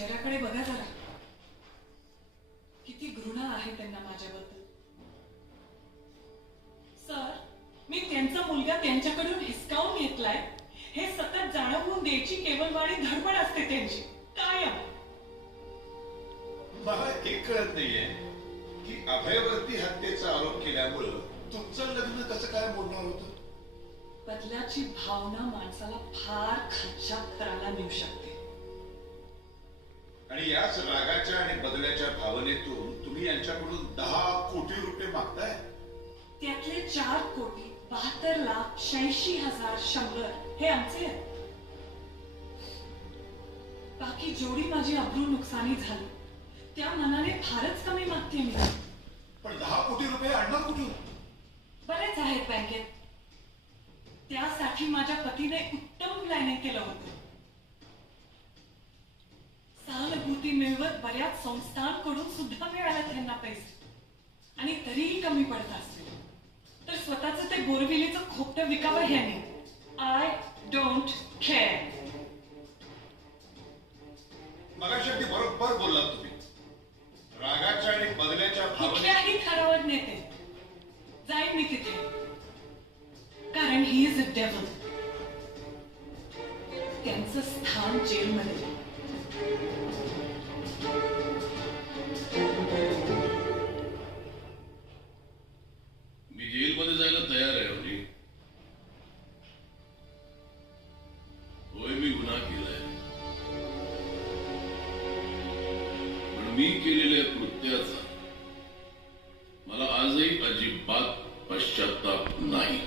चेहऱ्याकडे बघा जरा, किती घृणा आहे त्यांना माझ्याबद्दल. सर, मी त्यांचा मुलगा त्यांच्याकडून हिसकावून घेतलाय हे सतत जाणवून द्यायची केवलवाणी धडपड असते त्यांची कायम. मला एक कळत नाहीये की अभयवरती हत्येचा आरोप केल्यामुळं तुमचं लग्न कसं काय मोडणार होतं. बदल्याची भावना माणसाला फार खच्चात करायला मिळू शकते. आणि याच रागाच्या आणि बदल्याच्या भावनेतून तुम्ही यांच्याकडून 10 कोटी रुपये मागताय. त्यातले 4,72,86,100 हे आमचे आहेत. बाकी जेवढी माझी अब्रू नुकसानी झाली त्या मनाने फारच कमी मागते मी. पण 10 कोटी रुपये आणणार कुठून. बरेच आहेत बँकेत. त्यासाठी माझ्या पतीने उत्तम प्लॅनिंग केलं होतं. सहानुभूती मिळवत बऱ्याच संस्थांकडून सुद्धा मिळाले त्यांना पैसे, आणि तरीही कमी पडत असतील तर स्वतःच ते बोरविलीचं खोपटं विकावं ह्याने. I don't care. मगाशी अगदी बरोबर बोललात तुम्ही. रागाच्या आणि बदल्याच्या भावने कुठल्याही थरावर नेते जाईन मी तिथे, कारण ही इज अ डेव्हिल. त्यांचं स्थान जेलमध्ये. मी जेलमध्ये जायला तयार आहे होती. होय, मी गुन्हा केलाय, पण मी केलेल्या कृत्याचा मला आजही अजिबात पश्चाताप नाही.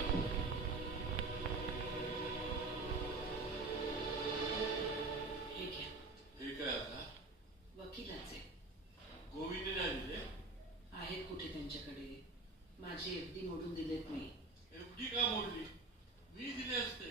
हे घ्या. हे काय आता वकिलाचे गोविंदने नाही दिले. आहेत कुठे त्यांच्याकडे. माझी एफडी मोडून दिलेत मी. एवढी का मोडली. मी दिले असते.